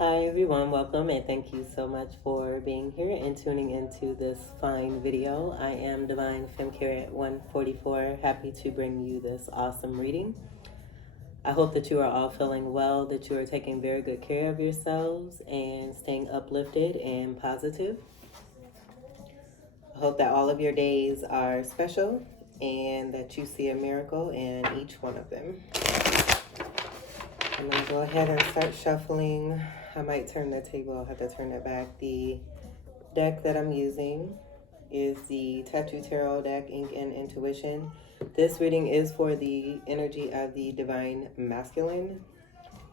Hi everyone, welcome and thank you so much for being here and tuning into this fine video. I am Divine Femcare at 144, happy to bring you this awesome reading. I hope that you are all feeling well, that you are taking very good care of yourselves and staying uplifted and positive. I hope that all of your days are special and that you see a miracle in each one of them. I'm going to go ahead and start shuffling. I might turn the table. I'll have to turn it back. The deck that I'm using is the Tattoo Tarot deck, Ink and Intuition. This reading is for the energy of the divine masculine.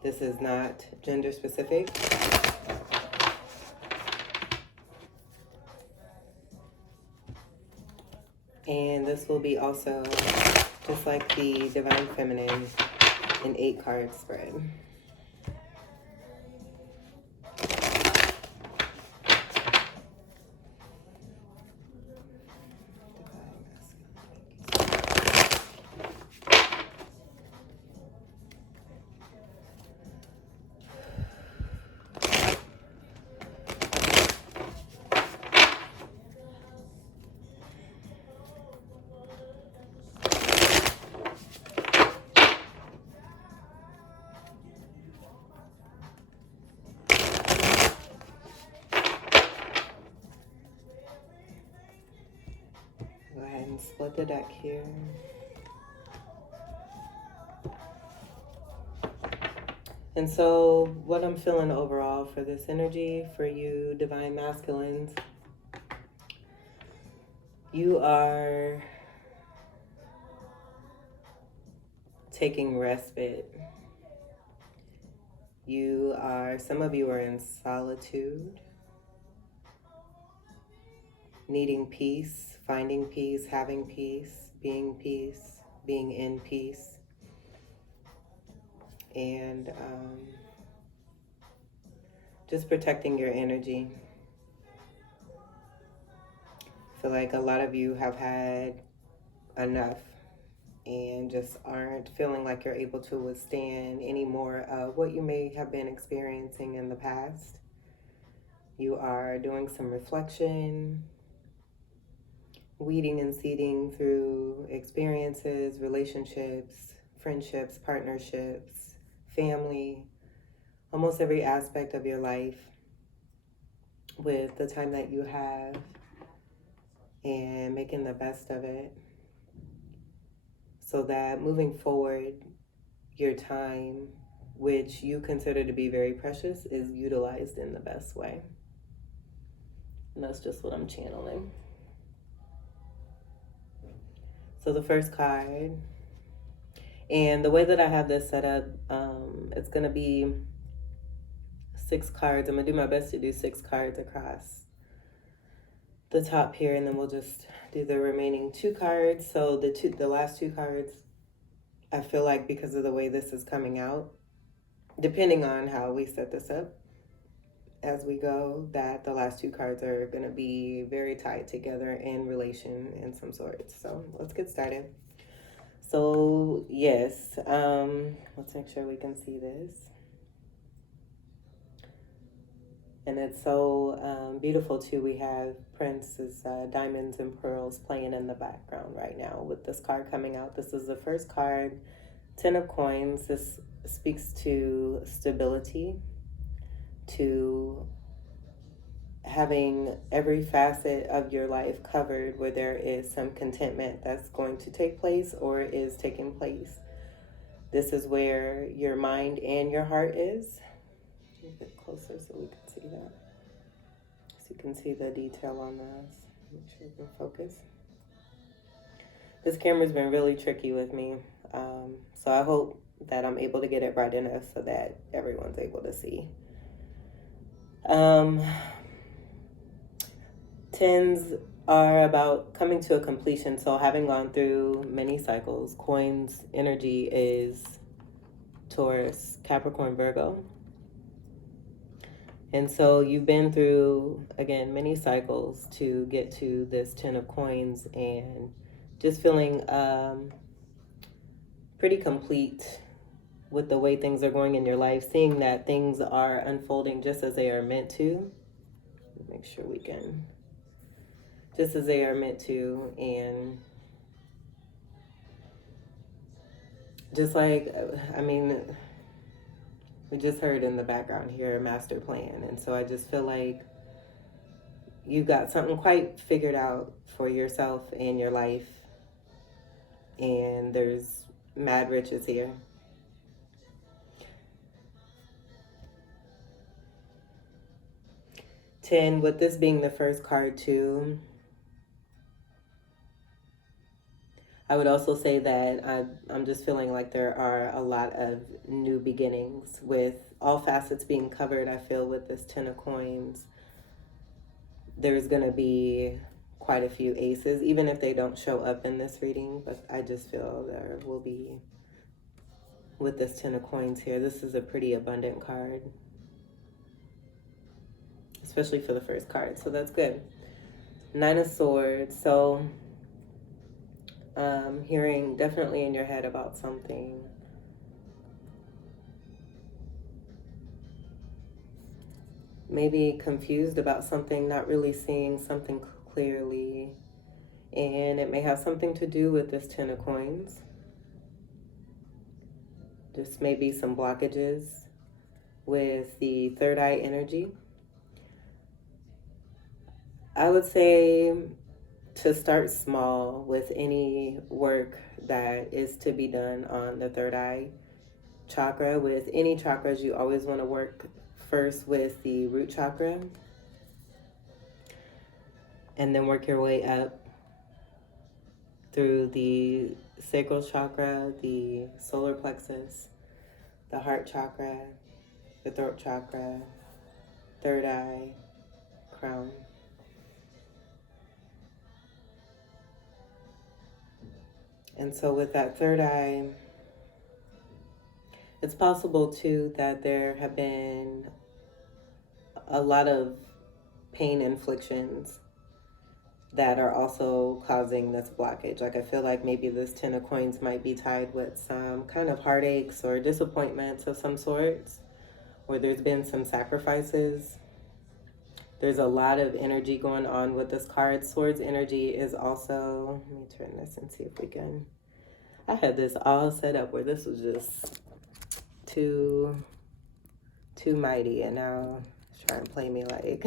This is not gender specific. And this will be also, just like the divine feminine, an 8-card spread. Go ahead and split the deck here. And so what I'm feeling overall for this energy, for you divine masculines, you are taking respite. Some of you are in solitude, needing peace, finding peace, having peace, being in peace. And just protecting your energy. I feel like a lot of you have had enough and just aren't feeling like you're able to withstand any more of what you may have been experiencing in the past. You are doing some reflection, weeding and seeding through experiences, relationships, friendships, partnerships, family, almost every aspect of your life with the time that you have and making the best of it so that moving forward, your time, which you consider to be very precious, is utilized in the best way. And that's just what I'm channeling. So the first card, and the way that I have this set up, it's going to be 6 cards. I'm going to do my best to do 6 cards across the top here, and then we'll just do the remaining 2 cards. So the last 2 cards, I feel like because of the way this is coming out, depending on how we set this up as we go, that the last 2 cards are going to be very tied together in relation in some sort. So let's get started. So yes, let's make sure we can see this. And it's so beautiful too. We have Prince's Diamonds and Pearls playing in the background right now with this card coming out. This is the first card, 10 of Coins. This speaks to stability, to having every facet of your life covered where there is some contentment that's going to take place or is taking place. This is where your mind and your heart is. A bit closer so we can see that. So you can see the detail on this. Make sure we can focus. This camera's been really tricky with me. So I hope that I'm able to get it bright enough so that everyone's able to see. Tens are about coming to a completion. So having gone through many cycles, Coins energy is Taurus, Capricorn, Virgo. And so you've been through, again, many cycles to get to this 10 of Coins and just feeling pretty complete with the way things are going in your life, seeing that things are unfolding just as they are meant to. Make sure we can, just as they are meant to, and just like, I mean, we just heard in the background here, master plan. And so I just feel like you got something quite figured out for yourself and your life. And there's mad riches here. Ten, with this being the first card too, I would also say that I'm just feeling like there are a lot of new beginnings with all facets being covered. I feel with this Ten of Coins, there's going to be quite a few aces, even if they don't show up in this reading. But I just feel there will be, with this Ten of Coins here, this is a pretty abundant card, especially for the first card. So that's good. Nine of Swords. So hearing definitely in your head about something. Maybe confused about something, not really seeing something clearly. And it may have something to do with this Ten of Coins. Just maybe some blockages with the third eye energy. I would say to start small with any work that is to be done on the third eye chakra. With any chakras, you always want to work first with the root chakra and then work your way up through the sacral chakra, the solar plexus, the heart chakra, the throat chakra, third eye, crown. And so with that third eye, it's possible too that there have been a lot of pain inflictions that are also causing this blockage. Like I feel like maybe this Ten of Coins might be tied with some kind of heartaches or disappointments of some sorts, or there's been some sacrifices. There's a lot of energy going on with this card. Swords energy is also, let me turn this and see if we can. I had this all set up where this was just too mighty, and now it's trying to play me like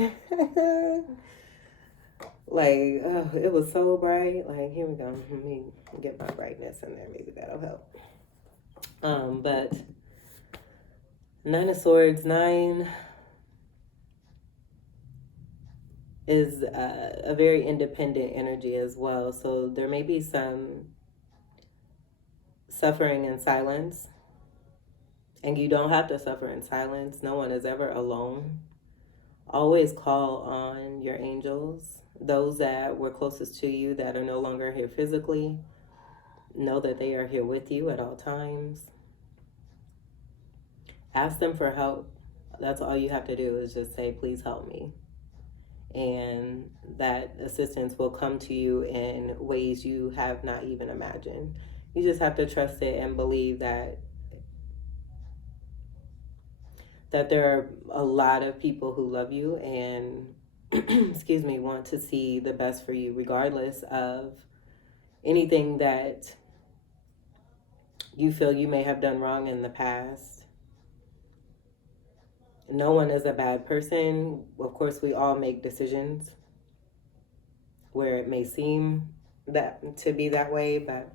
like, oh, it was so bright. Like, here we go. Let me get my brightness in there. Maybe that'll help. But Nine of Swords, 9 is a very independent energy as well. So there may be some suffering in silence. And you don't have to suffer in silence. No one is ever alone. Always call on your angels. Those that were closest to you that are no longer here physically, know that they are here with you at all times. Ask them for help. That's all you have to do is just say, please help me. And that assistance will come to you in ways you have not even imagined. You just have to trust it and believe that there are a lot of people who love you and excuse me, want to see the best for you, regardless of anything that you feel you may have done wrong in the past. No one is a bad person. Of course, we all make decisions where it may seem that to be that way, but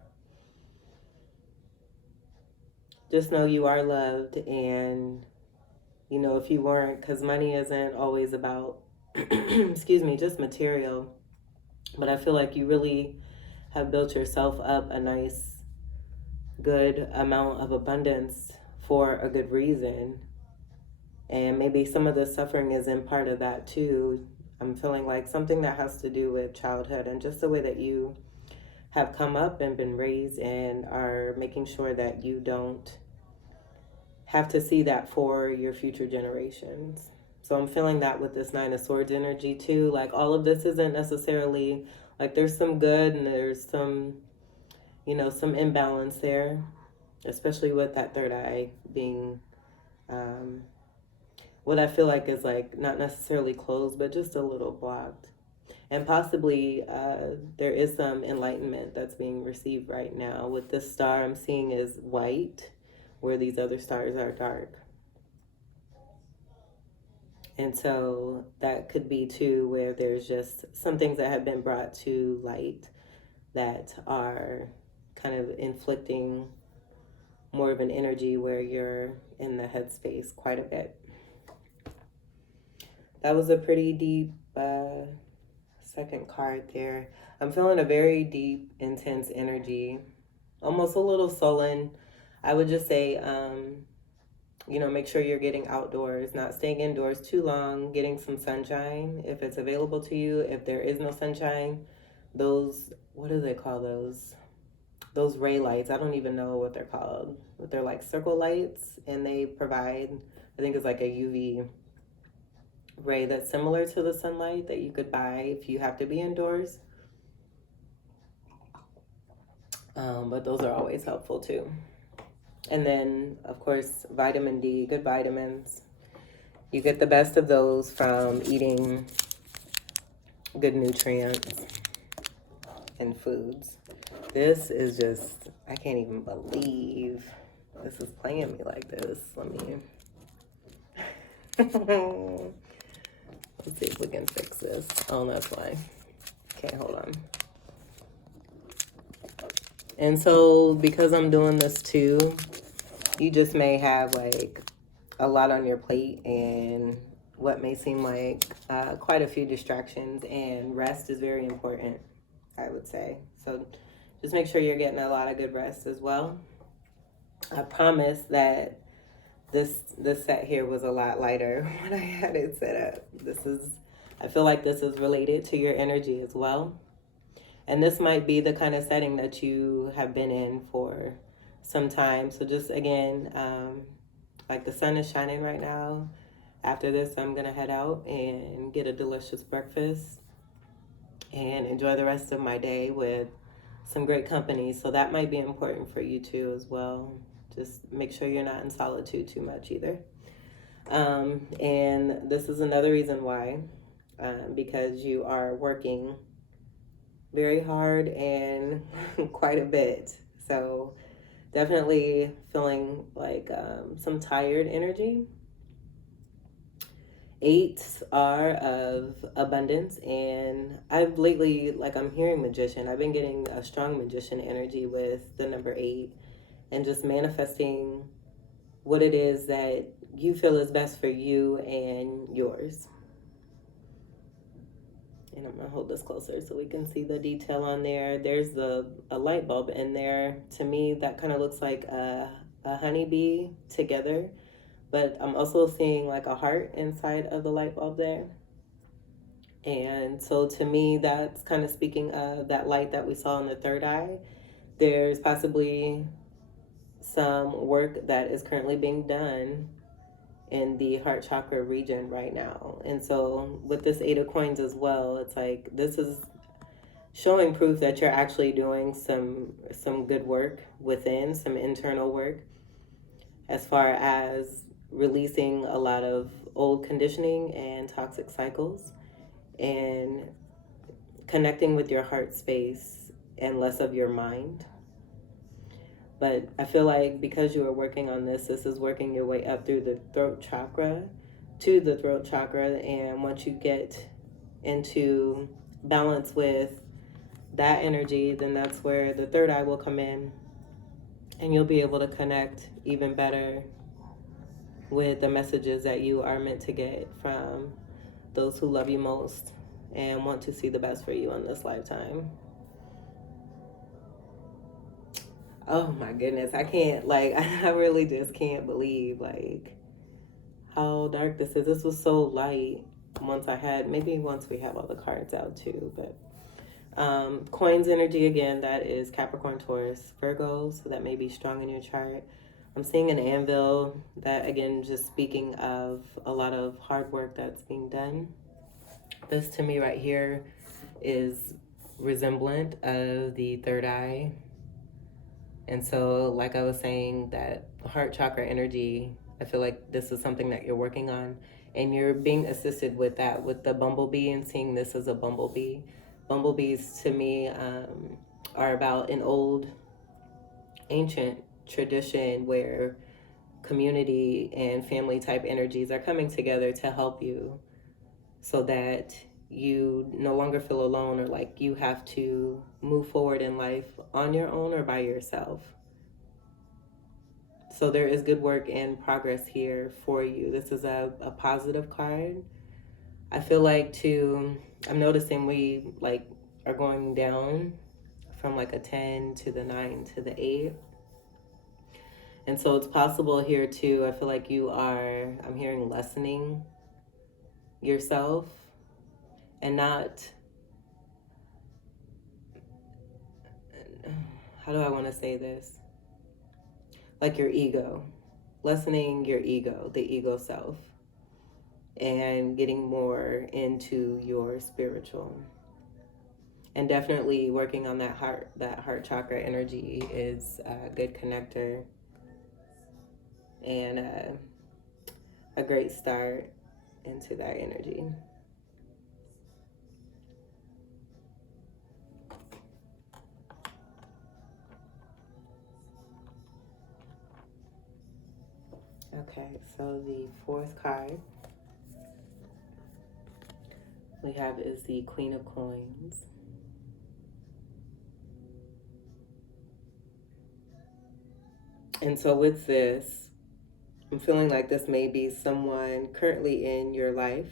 just know you are loved. And you know, if you weren't, because money isn't always about excuse me, just material. But I feel like you really have built yourself up a nice, good amount of abundance for a good reason. And maybe some of the suffering is in part of that too. I'm feeling like something that has to do with childhood and just the way that you have come up and been raised, and are making sure that you don't have to see that for your future generations. So I'm feeling that with this Nine of Swords energy too. Like, all of this isn't necessarily, like, there's some good and there's some, you know, some imbalance there. especially with that third eye being what I feel like is like not necessarily closed, but just a little blocked. And possibly there is some enlightenment that's being received right now. With this star I'm seeing is white, where these other stars are dark. And so that could be too where there's just some things that have been brought to light that are kind of inflicting more of an energy where you're in the headspace quite a bit. That was a pretty deep second card there. I'm feeling a very deep, intense energy, almost a little sullen. I would just say, make sure you're getting outdoors, not staying indoors too long, getting some sunshine if it's available to you. If there is no sunshine, those, what do they call those? Those ray lights, I don't even know what they're called, but they're like circle lights, and they provide, I think it's like a UV ray that's similar to the sunlight that you could buy if you have to be indoors. But those are always helpful too. And then, of course, vitamin D, good vitamins. You get the best of those from eating good nutrients and foods. This is just, I can't even believe this is playing me like this. Let me, let's see if we can fix this. Oh, that's why. Okay, hold on. And so because I'm doing this too, you just may have like a lot on your plate and what may seem like quite a few distractions, and rest is very important, I would say. So just make sure you're getting a lot of good rest as well. I promise that this set here was a lot lighter when I had it set up. I feel like this is related to your energy as well. And this might be the kind of setting that you have been in for some time. So just again, like the sun is shining right now. After this, I'm going to head out and get a delicious breakfast and enjoy the rest of my day with some great company. So that might be important for you too as well. Just make sure you're not in solitude too much either. And this is another reason why, because you are working very hard and quite a bit. So definitely feeling like some tired energy. 8s are of abundance, and I've lately, like, I'm hearing magician. I've been getting a strong magician energy with the number 8 and just manifesting what it is that you feel is best for you and yours. And I'm gonna hold this closer so we can see the detail on there. There's a light bulb in there. To me, that kind of looks like a honeybee together, but I'm also seeing like a heart inside of the light bulb there. And so to me, that's kind of speaking of that light that we saw in the third eye. There's possibly some work that is currently being done in the heart chakra region right now. And so with this 8 of coins as well, it's like this is showing proof that you're actually doing some good work within, some internal work, as far as releasing a lot of old conditioning and toxic cycles and connecting with your heart space and less of your mind. But I feel like because you are working on this is working your way up through the throat chakra to the throat chakra. And once you get into balance with that energy, then that's where the third eye will come in, and you'll be able to connect even better with the messages that you are meant to get from those who love you most and want to see the best for you in this lifetime. Oh my goodness, I can't, like, I really just can't believe, like, how dark this is. This was so light once we have all the cards out too, but coins energy again, that is Capricorn, Taurus, Virgo, so that may be strong in your chart. I'm seeing an anvil, that again, just speaking of a lot of hard work that's being done. This to me right here is resemblant of the third eye And so, like I was saying, that heart chakra energy, I feel like this is something that you're working on. And you're being assisted with that, with the bumblebee, and seeing this as a bumblebee. Bumblebees, to me, are about an old, ancient tradition where community and family type energies are coming together to help you so that you no longer feel alone or like you have to move forward in life on your own or by yourself. So there is good work and progress here for you. This is a positive card. I feel like I'm noticing we like are going down from like a 10 to the 9 to the 8. And so it's possible here too. I feel like I'm hearing lessening yourself and not, how do I want to say this? Like your ego, lessening your ego, the ego self, and getting more into your spiritual. And definitely working on that heart chakra energy is a good connector and a great start into that energy. Okay, so the fourth card we have is the Queen of Coins. And so with this, I'm feeling like this may be someone currently in your life.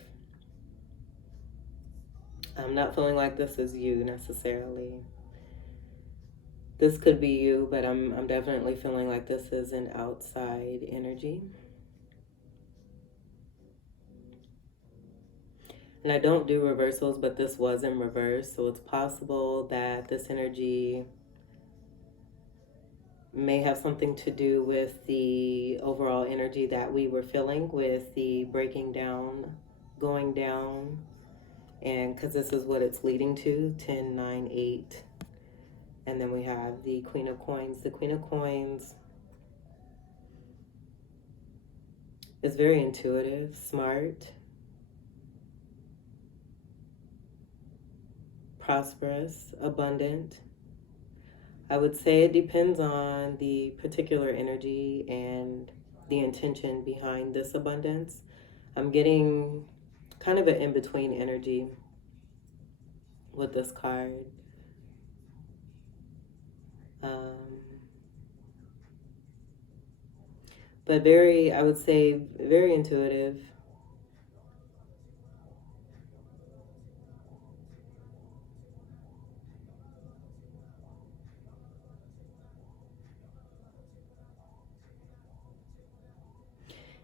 I'm not feeling like this is you necessarily. This could be you, but I'm definitely feeling like this is an outside energy. And I don't do reversals, but this was in reverse, so it's possible that this energy may have something to do with the overall energy that we were feeling with the breaking down, going down, and because this is what it's leading to, 10, 9, 8. And then we have the Queen of Coins. The Queen of Coins is very intuitive, smart, prosperous, abundant. I would say it depends on the particular energy and the intention behind this abundance. I'm getting kind of an in-between energy with this card. But I would say, very intuitive.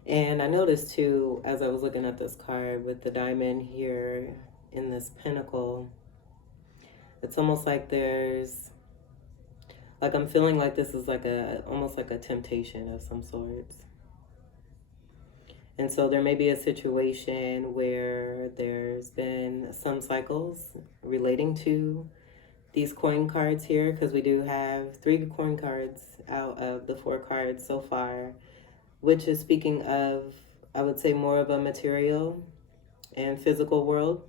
And I noticed too, as I was looking at this card with the diamond here in this pentacle, it's almost like I'm feeling like this is almost like a temptation of some sorts. And so there may be a situation where there's been some cycles relating to these coin cards here, because we do have 3 coin cards out of the 4 cards so far, which is speaking of, I would say, more of a material and physical world.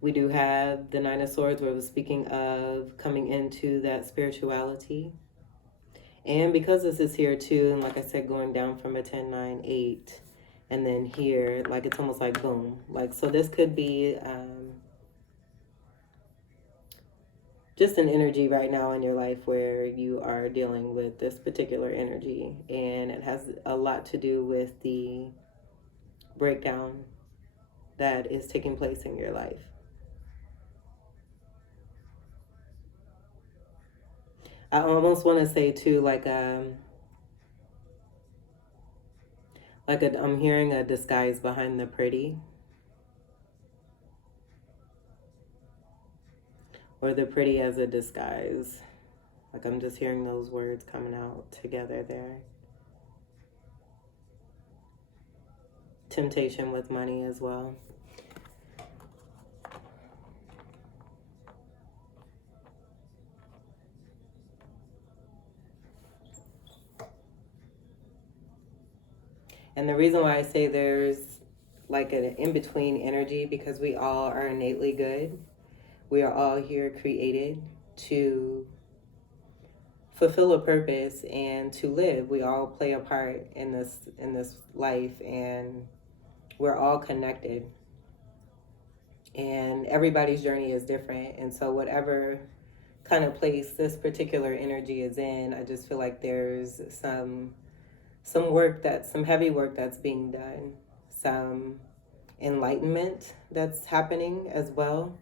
We do have the 9 of Swords, where it was speaking of coming into that spirituality. And because this is here too, and like I said, going down from a 10, 9, 8, and then here, like it's almost like boom. Like, so this could be just an energy right now in your life where you are dealing with this particular energy, and it has a lot to do with the breakdown that is taking place in your life. I almost want to say too, I'm hearing a disguise behind the pretty, or the pretty as a disguise. Like, I'm just hearing those words coming out together there. Temptation with money as well. And the reason why I say there's like an in-between energy, because we all are innately good. We are all here created to fulfill a purpose and to live. We all play a part in this life, and we're all connected. And everybody's journey is different. And so whatever kind of place this particular energy is in, I just feel like there's some heavy work that's being done, some enlightenment that's happening as well,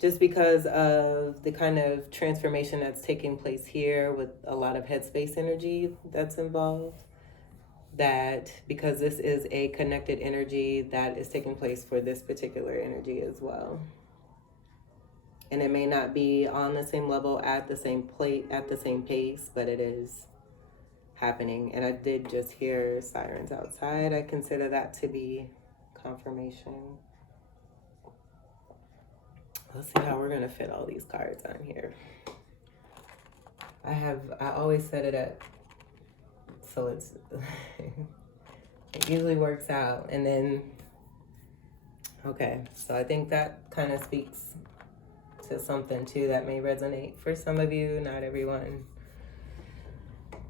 just because of the kind of transformation that's taking place here with a lot of headspace energy that's involved. That because this is a connected energy that is taking place for this particular energy as well. And it may not be on the same level, at the same plate, at the same pace, but it is happening. And I did just hear sirens outside. I consider that to be confirmation. Let's see how we're gonna fit all these cards on here. I always set it up so it's it usually works out. And then okay, so I think that kind of speaks to something too that may resonate for some of you, not everyone.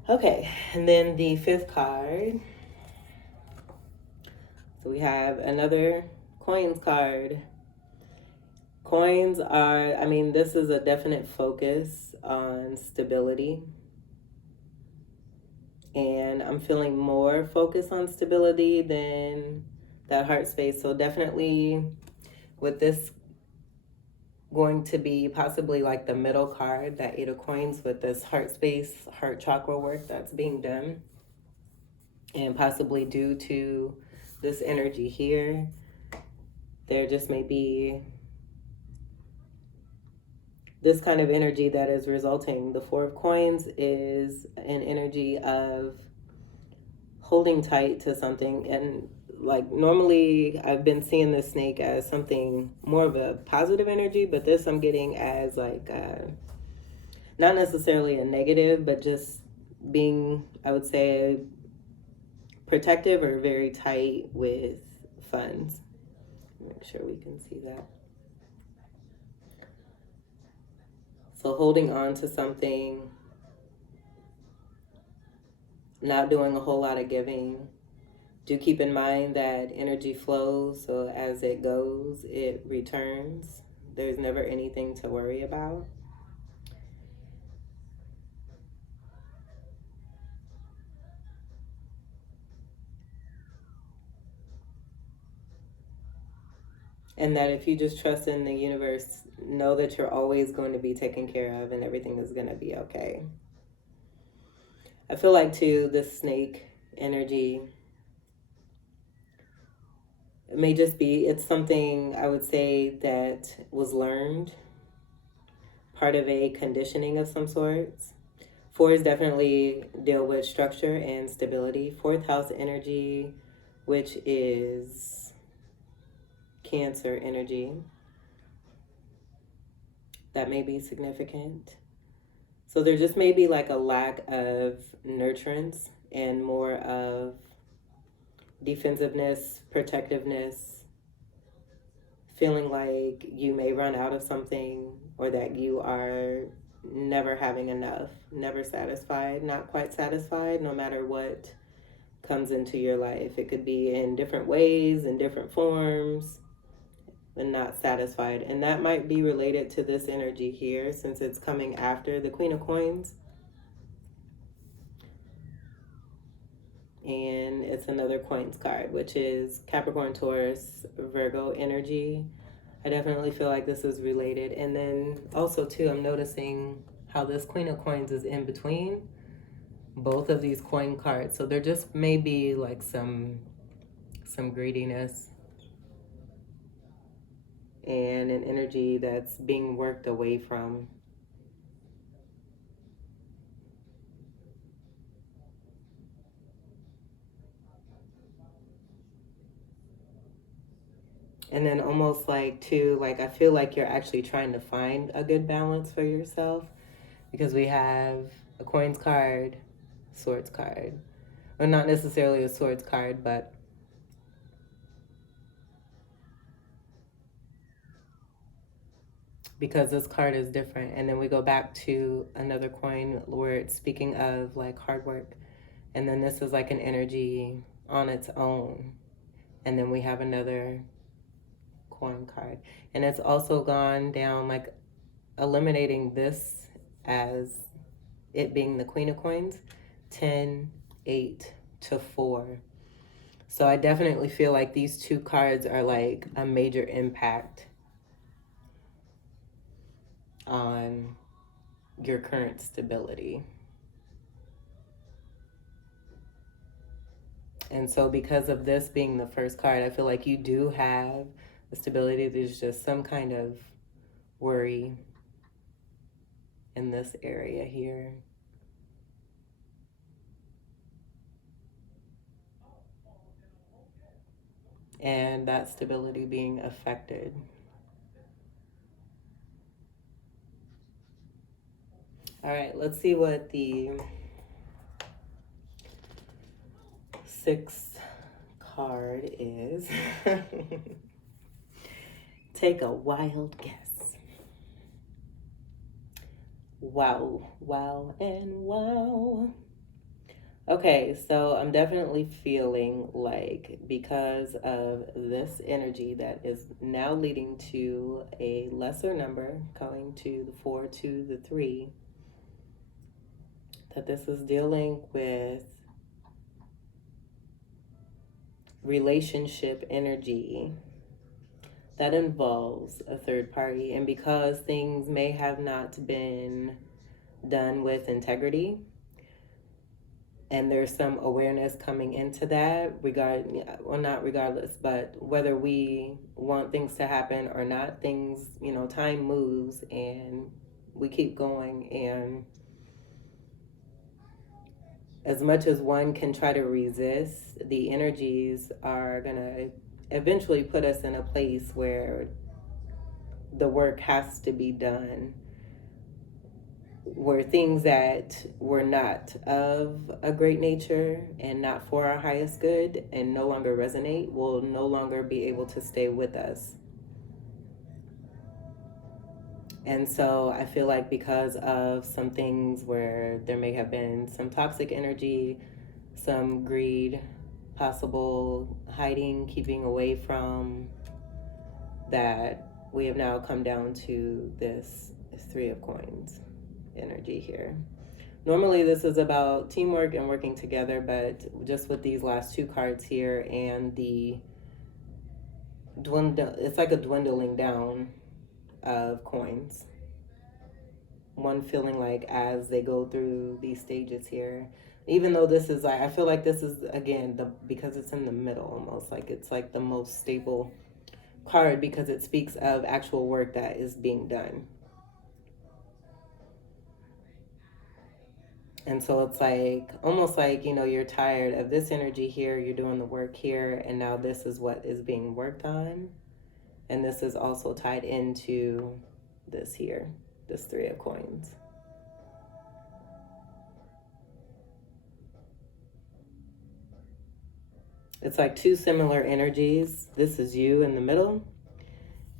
Okay, and then the fifth card. So we have another coins card. Coins are, I mean, this is a definite focus on stability. And I'm feeling more focus on stability than that heart space. So definitely with this going to be possibly like the middle card, that Eight of Coins, with this heart space, heart chakra work that's being done. And possibly due to this energy here, there just may be this kind of energy that is resulting. The Four of Coins is an energy of holding tight to something. And like normally I've been seeing this snake as something more of a positive energy, but this I'm getting as like not necessarily a negative, but just being, I would say, protective or very tight with funds. Make sure we can see that. So holding on to something, not doing a whole lot of giving. Do keep in mind that energy flows, so as it goes, it returns. There's never anything to worry about. And that if you just trust in the universe, know that you're always going to be taken care of and everything is going to be okay. I feel like too, this snake energy, it may just be, it's something I would say that was learned, part of a conditioning of some sorts. Fours definitely deal with structure and stability. Fourth house energy, which is Cancer energy, that may be significant. So there just may be like a lack of nurturance and more of defensiveness, protectiveness, feeling like you may run out of something, or that you are never having enough, never satisfied, not quite satisfied, no matter what comes into your life. It could be in different ways, in different forms, and not satisfied. And that might be related to this energy here, since it's coming after the Queen of Coins. And it's another coins card, which is Capricorn, Taurus, Virgo energy. I definitely feel like this is related. And then also too, I'm noticing how this Queen of Coins is in between both of these coin cards. So there just may be like some greediness and an energy that's being worked away from. And then almost like too, like I feel like you're actually trying to find a good balance for yourself, because we have a coins card, swords card. or not necessarily a swords card, but because this card is different. And then we go back to another coin where it's speaking of like hard work. And then this is like an energy on its own. And then we have another coin card. And it's also gone down like eliminating this as it being the Queen of Coins, 10, 8 to 4. So I definitely feel like these two cards are like a major impact on your current stability. And so because of this being the first card, I feel like you do have the stability. There's just some kind of worry in this area here. And that stability being affected. All right, let's see what the sixth card is. Take a wild guess. Wow, wow, and wow. Okay, so I'm definitely feeling like because of this energy that is now leading to a lesser number, going to the 4 to the 3, that this is dealing with relationship energy that involves a third party. And because things may have not been done with integrity, and there's some awareness coming into that not regardless, but whether we want things to happen or not, things, time moves and we keep going. And as much as one can try to resist, the energies are gonna eventually put us in a place where the work has to be done, where things that were not of a great nature and not for our highest good and no longer resonate will no longer be able to stay with us. And so I feel like because of some things where there may have been some toxic energy, some greed, possible hiding, keeping away from, that we have now come down to this Three of Coins energy here. Normally this is about teamwork and working together, but just with these last two cards here and the it's like a dwindling down of coins. One feeling like as they go through these stages here, even though this is like, I feel like this is again because it's in the middle, almost like it's like the most stable card because it speaks of actual work that is being done. And so it's like, almost like, you're tired of this energy here, you're doing the work here, and now this is what is being worked on. And this is also tied into this here, this Three of Coins. It's like two similar energies. This is you in the middle,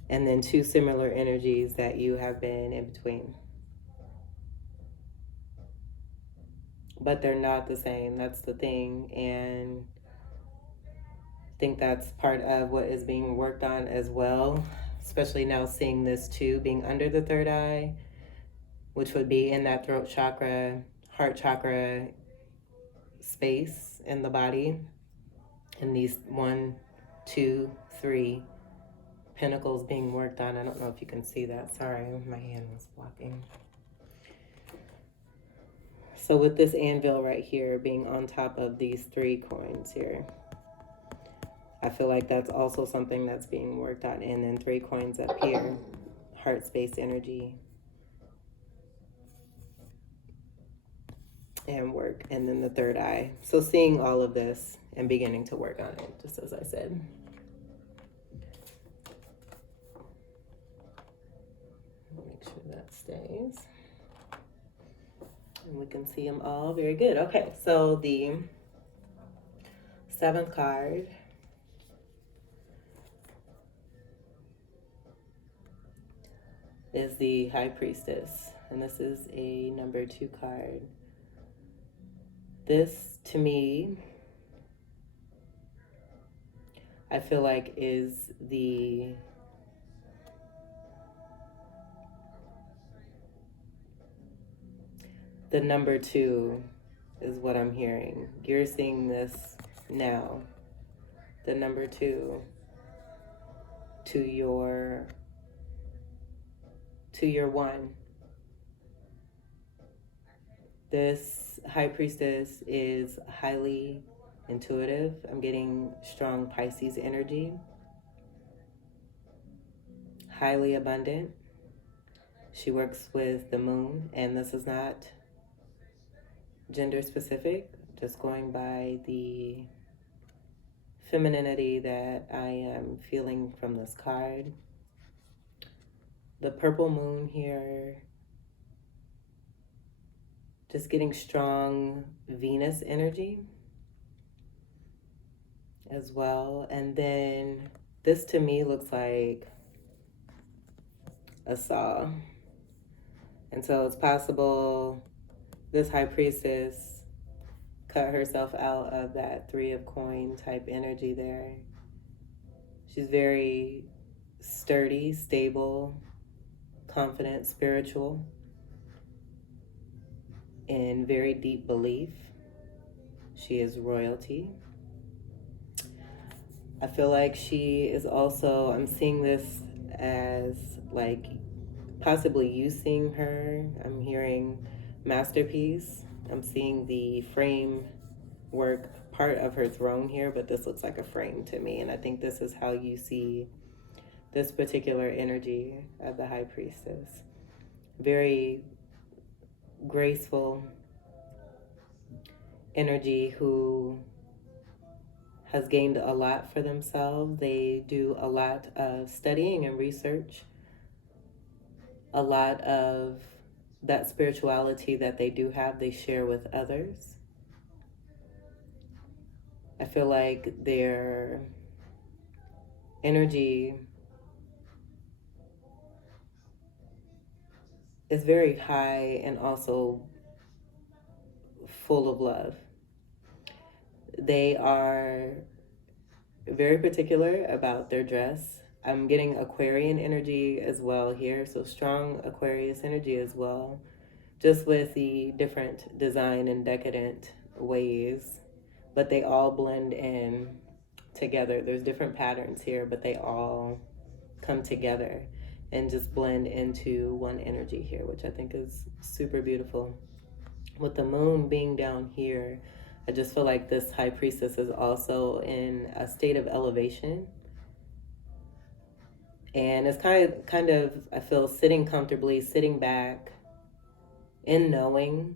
and then two similar energies that you have been in between. But they're not the same. That's the thing. And I think that's part of what is being worked on as well, especially now seeing this too being under the third eye, which would be in that throat chakra, heart chakra space in the body. And these 1, 2, 3 pentacles being worked on. I don't know if you can see that. Sorry, my hand was blocking. So with this anvil right here being on top of these 3 coins here, I feel like that's also something that's being worked on. And then 3 coins up here, heart space energy and work. And then the third eye. So seeing all of this and beginning to work on it, just as I said. Make sure that stays. And we can see them all very good. Okay, so the Seventh card is the High Priestess, and this is a number 2 card. This, to me, I feel like is the number 2 is what I'm hearing. You're seeing this now. The number 2 to your 1. This High Priestess is highly intuitive. I'm getting strong Pisces energy. Highly abundant. She works with the moon, and this is not gender specific, just going by the femininity that I am feeling from this card. The purple moon here, just getting strong Venus energy as well. And then this to me looks like a saw. And so it's possible this High Priestess cut herself out of that 3 of coin type energy there. She's very sturdy, stable, confident, spiritual, in very deep belief. She is royalty. I feel like she is also, I'm seeing this as like possibly you seeing her. I'm hearing masterpiece. I'm seeing the framework part of her throne here, but this looks like a frame to me. And I think this is how you see this particular energy of the High Priestess. Very graceful energy who has gained a lot for themselves. They do a lot of studying and research. A lot of that spirituality that they do have, they share with others. I feel like their energy is very high and also full of love. They are very particular about their dress. I'm getting Aquarian energy as well here, so strong Aquarius energy as well, just with the different design and decadent ways, but they all blend in together. There's different patterns here, but they all come together and just blend into one energy here, which I think is super beautiful. With the moon being down here, I just feel like this High Priestess is also in a state of elevation. And it's kind of, I feel, sitting comfortably, sitting back in knowing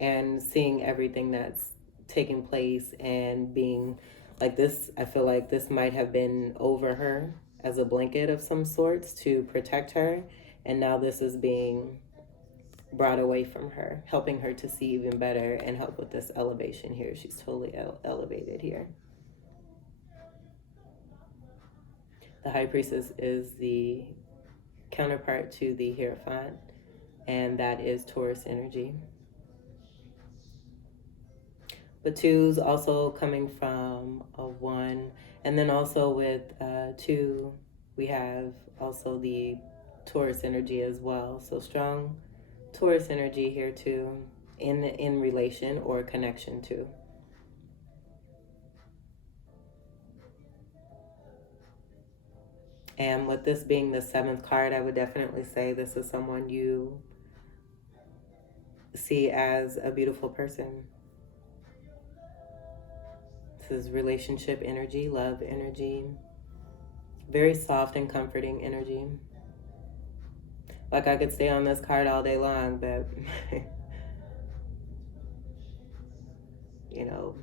and seeing everything that's taking place and being like this. I feel like this might have been over her as a blanket of some sorts to protect her. And now this is being brought away from her, helping her to see even better and help with this elevation here. She's totally elevated here. The High Priestess is the counterpart to the Hierophant, and that is Taurus energy. The 2's also coming from a 1, and then also with 2, we have also the Taurus energy as well. So strong Taurus energy here too, in relation or connection to. And with this being the 7th card, I would definitely say this is someone you see as a beautiful person. This is relationship energy, love energy, very soft and comforting energy. Like I could stay on this card all day long, but you know,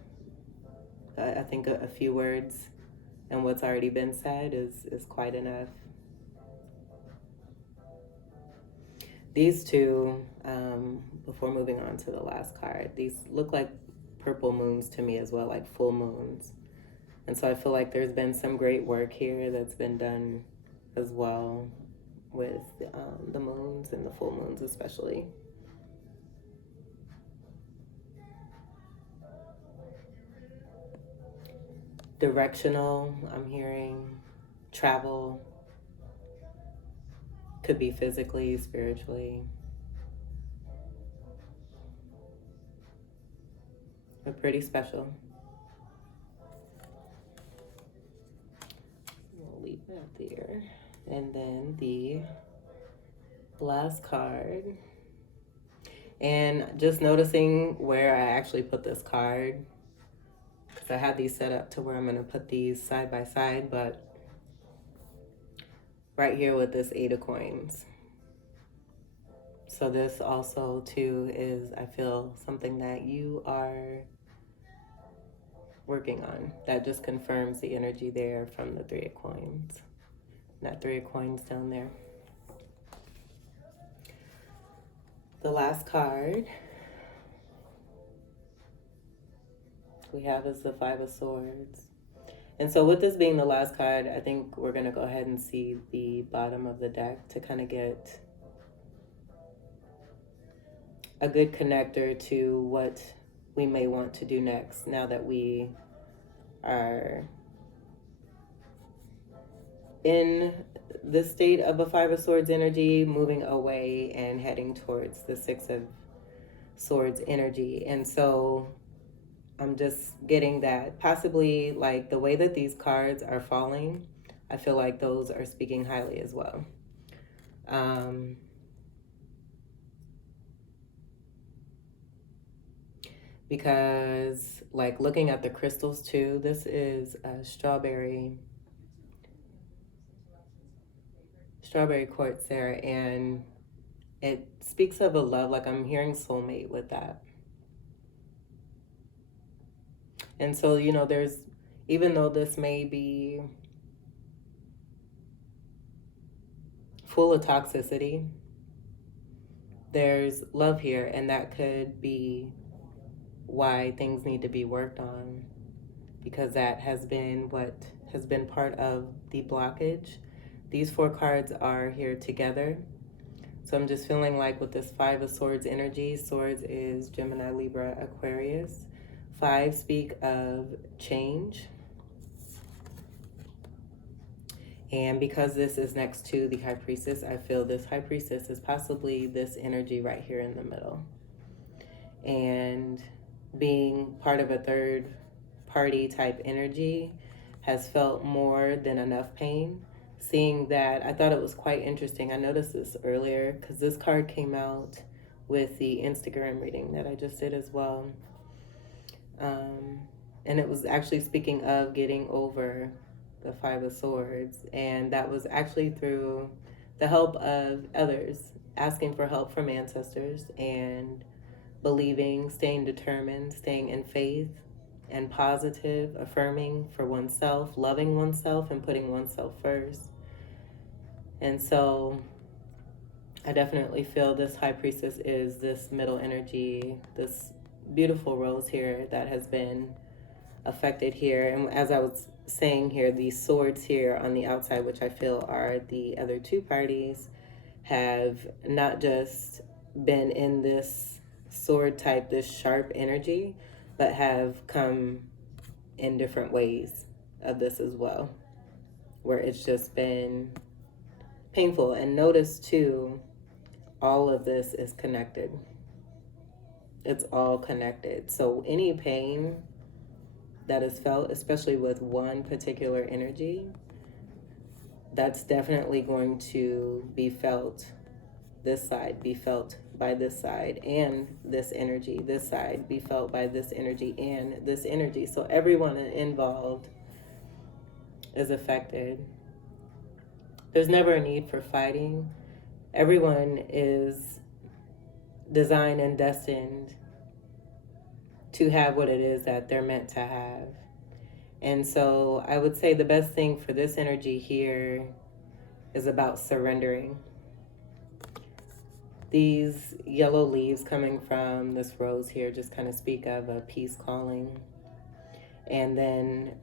I think a few words and what's already been said is quite enough. These 2, before moving on to the last card, these look like purple moons to me as well, like full moons. And so I feel like there's been some great work here that's been done as well with the moons and the full moons especially. Directional, I'm hearing travel, could be physically, spiritually, but pretty special. We'll leave that there. And then the last card. And just noticing where I actually put this card. So I had these set up to where I'm going to put these side by side, but right here with this 8 of coins. So this also too is, I feel, something that you are working on. That just confirms the energy there from the 3 of coins. That 3 of coins down there. The last card we have is the 5 of Swords. And so with this being the last card, I think we're going to go ahead and see the bottom of the deck to kind of get a good connector to what we may want to do next now that we are in the state of a 5 of Swords energy, moving away and heading towards the 6 of Swords energy. And so I'm just getting that possibly, like, the way that these cards are falling, I feel like those are speaking highly as well. Because, like, looking at the crystals too, this is a strawberry quartz there, and it speaks of a love, like I'm hearing soulmate with that. And so, you know, there's, even though this may be full of toxicity, there's love here, and that could be why things need to be worked on, because that has been what has been part of the blockage. These 4 cards are here together. So I'm just feeling like with this 5 of Swords energy, Swords is Gemini, Libra, Aquarius. 5 speak of change. And because this is next to the High Priestess, I feel this High Priestess is possibly this energy right here in the middle. And being part of a third party type energy has felt more than enough pain. Seeing that, I thought it was quite interesting. I noticed this earlier because this card came out with the Instagram reading that I just did as well. And it was actually speaking of getting over the 5 of Swords. And that was actually through the help of others, asking for help from ancestors and believing, staying determined, staying in faith and positive, affirming for oneself, loving oneself, and putting oneself first. And so I definitely feel this High Priestess is this middle energy, this beautiful rose here that has been affected here. And as I was saying here, these swords here on the outside, which I feel are the other 2 parties, have not just been in this sword type, this sharp energy, but have come in different ways of this as well, where it's just been painful. And notice too, all of this is connected. It's all connected. So any pain that is felt, especially with one particular energy, that's definitely going to be felt this side, be felt by this side, and this energy, this side, be felt by this energy and this energy. So everyone involved is affected. There's never a need for fighting. Everyone is designed and destined to have what it is that they're meant to have. And so I would say the best thing for this energy here is about surrendering. These yellow leaves coming from this rose here just kind of speak of a peace calling. And then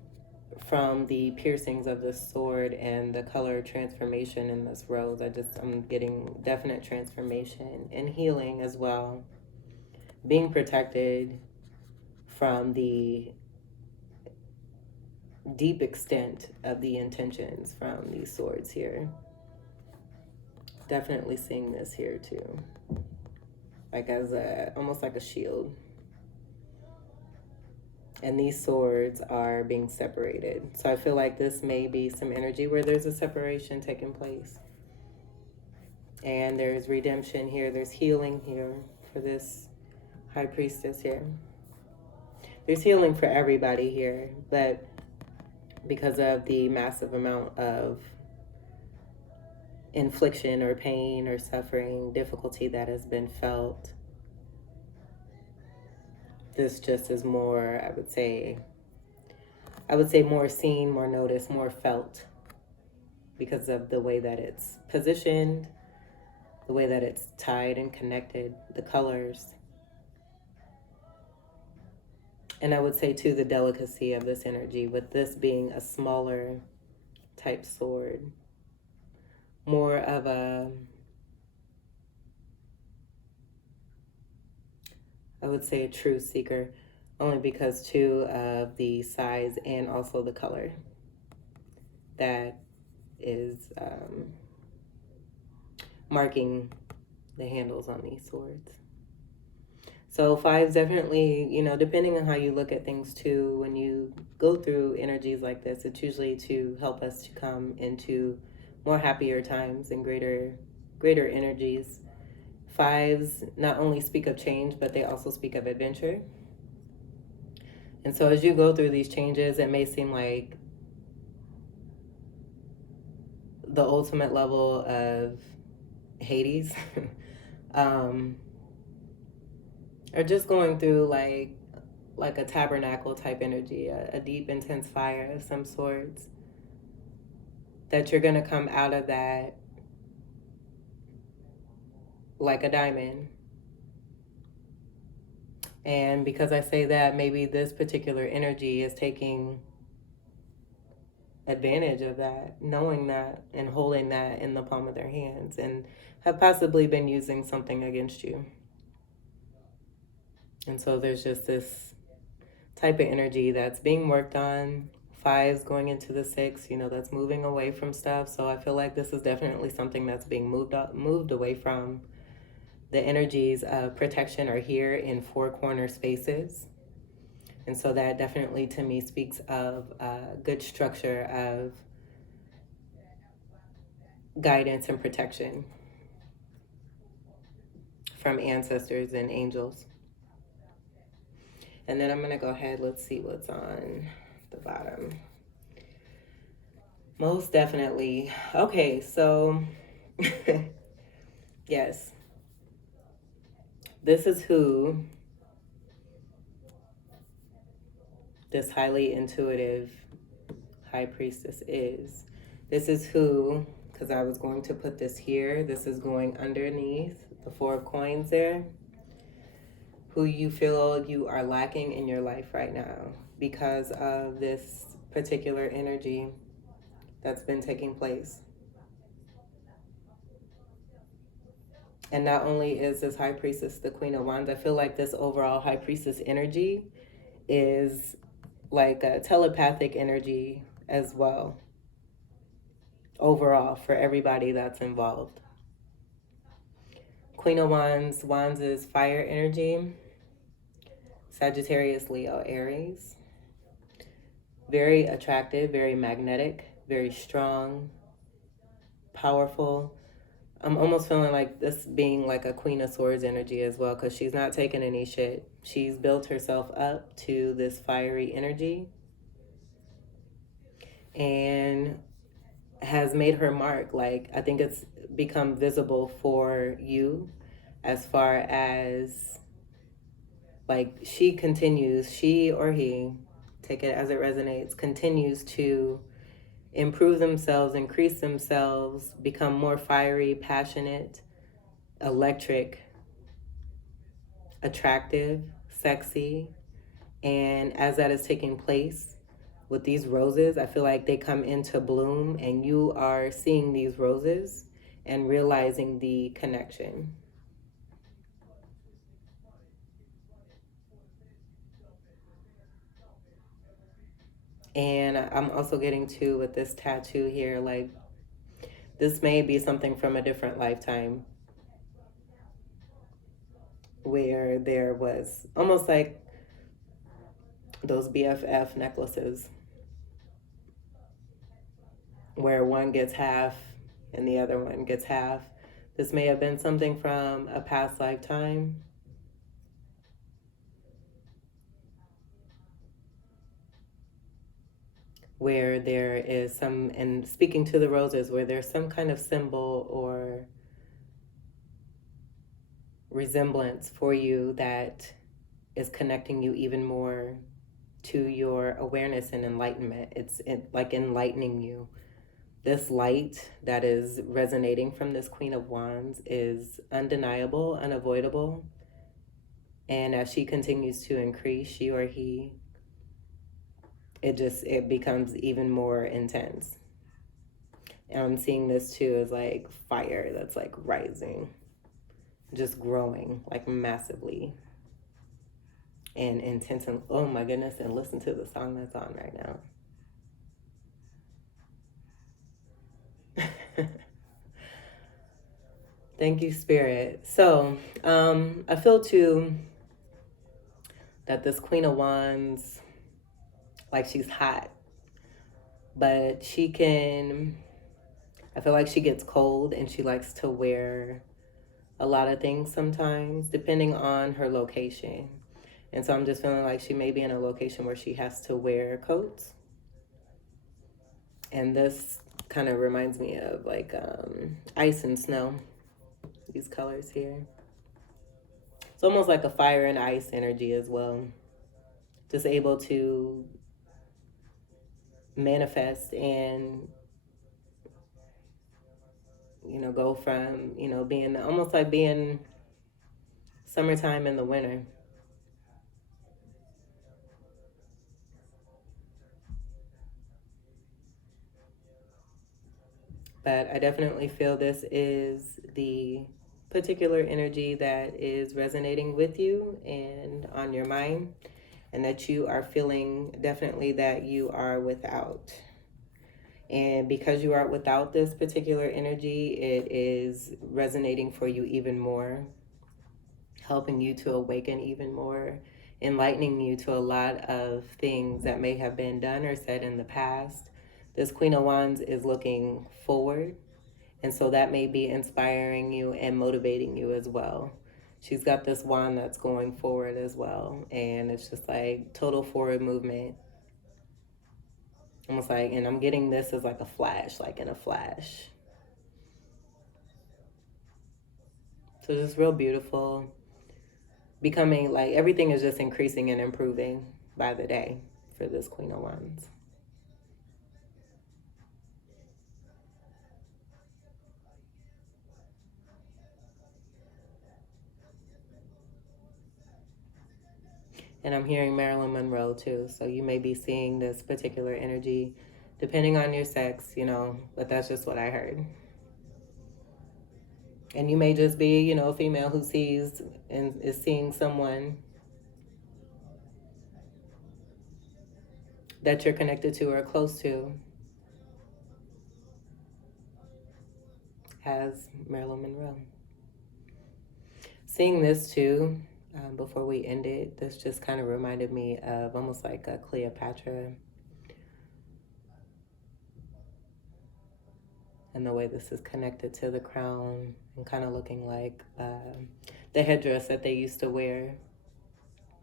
from the piercings of the sword and the color transformation in this rose. I'm getting definite transformation and healing as well. Being protected from the deep extent of the intentions from these swords here. Definitely seeing this here too. Like as almost like a shield. And these swords are being separated. So I feel like this may be some energy where there's a separation taking place. And there's redemption here. There's healing here for this high priestess here. There's healing for everybody here. But because of the massive amount of infliction or pain or suffering, difficulty that has been felt, this just is more, I would say more seen, more noticed, more felt because of the way that it's positioned, the way that it's tied and connected, the colors. And I would say too, the delicacy of this energy, with this being a smaller type sword, more of a, I would say a truth seeker, only because too of the size and also the color that is marking the handles on these swords. So fives definitely, you know, depending on how you look at things too, when you go through energies like this, it's usually to help us to come into more happier times and greater energies. Fives not only speak of change, but they also speak of adventure. And so as you go through these changes, it may seem like the ultimate level of Hades. Or just going through like a tabernacle type energy, a deep, intense fire of some sorts, that you're going to come out of that like a diamond. And because I say that, maybe this particular energy is taking advantage of that, knowing that and holding that in the palm of their hands, and have possibly been using something against you. And so there's just this type of energy that's being worked on. Fives going into the 6, you know, that's moving away from stuff. So I feel like this is definitely something that's being moved away from. The energies of protection are here in 4 corner spaces. And so that definitely to me speaks of good structure of guidance and protection from ancestors and angels. And then I'm going to go ahead, let's see what's on the bottom. Most definitely. Okay, so yes, this is who this highly intuitive high priestess is. This is who, because I was going to put this here, this is going underneath the 4 of coins there, who you feel you are lacking in your life right now because of this particular energy that's been taking place. And not only is this high priestess the Queen of Wands, I feel like this overall high priestess energy is like a telepathic energy as well, overall, for everybody that's involved. Queen of Wands, Wands is fire energy, Sagittarius, Leo, Aries. Very attractive, very magnetic, very strong, powerful. I'm almost feeling like this being like a Queen of Swords energy as well, because she's not taking any shit. She's built herself up to this fiery energy and has made her mark. Like, I think it's become visible for you as far as like she or he, take it as it resonates, continues to improve themselves, increase themselves, become more fiery, passionate, electric, attractive, sexy. And as that is taking place, with these roses, I feel like they come into bloom and you are seeing these roses and realizing the connection. And I'm also getting to with this tattoo here, like this may be something from a different lifetime where there was almost like those BFF necklaces where one gets half and the other one gets half. This may have been something from a past lifetime where there is some, and speaking to the roses, where there's some kind of symbol or resemblance for you that is connecting you even more to your awareness and enlightenment. It's like enlightening you. This light that is resonating from this Queen of Wands is undeniable, unavoidable. And as she continues to increase, she or he, it becomes even more intense. And I'm seeing this too as like fire that's like rising, just growing like massively and intense. And oh my goodness, and listen to the song that's on right now. Thank you, Spirit. So I feel too that this Queen of Wands, like she's hot, but she can, I feel like she gets cold and she likes to wear a lot of things sometimes, depending on her location. And so I'm just feeling like she may be in a location where she has to wear coats. And this kind of reminds me of like ice and snow, these colors here. It's almost like a fire and ice energy as well. Just able to manifest and, you know, go from, you know, being almost like being summertime in the winter. But I definitely feel this is the particular energy that is resonating with you and on your mind, and that you are feeling definitely that you are without. And because you are without this particular energy, it is resonating for you even more, helping you to awaken even more, enlightening you to a lot of things that may have been done or said in the past. This Queen of Wands is looking forward, and so that may be inspiring you and motivating you as well. She's got this wand that's going forward as well, and it's just like total forward movement. Almost like, and I'm getting this as like a flash, like in a flash. So just real beautiful. Becoming like everything is just increasing and improving by the day for this Queen of Wands. And I'm hearing Marilyn Monroe too. So you may be seeing this particular energy depending on your sex, you know, but that's just what I heard. And you may just be, you know, a female who sees and is seeing someone that you're connected to or close to has Marilyn Monroe. Seeing this too, before we end it, this just kind of reminded me of almost like a Cleopatra and the way this is connected to the crown and kind of looking like the headdress that they used to wear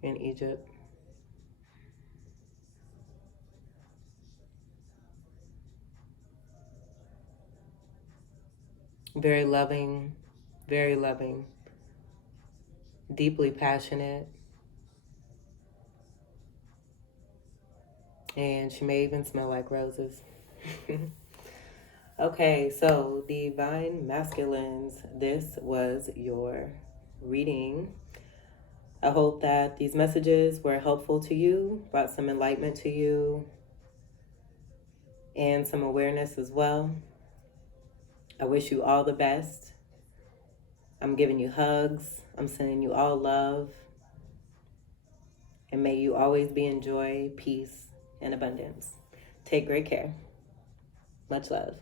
in Egypt. Very loving, deeply passionate, and she may even smell like roses. Okay, so divine masculines, this was your reading. I hope that these messages were helpful to you, brought some enlightenment to you, and some awareness as well. I wish you all the best. I'm giving you hugs. I'm sending you all love. And may you always be in joy, peace, and abundance. Take great care. Much love.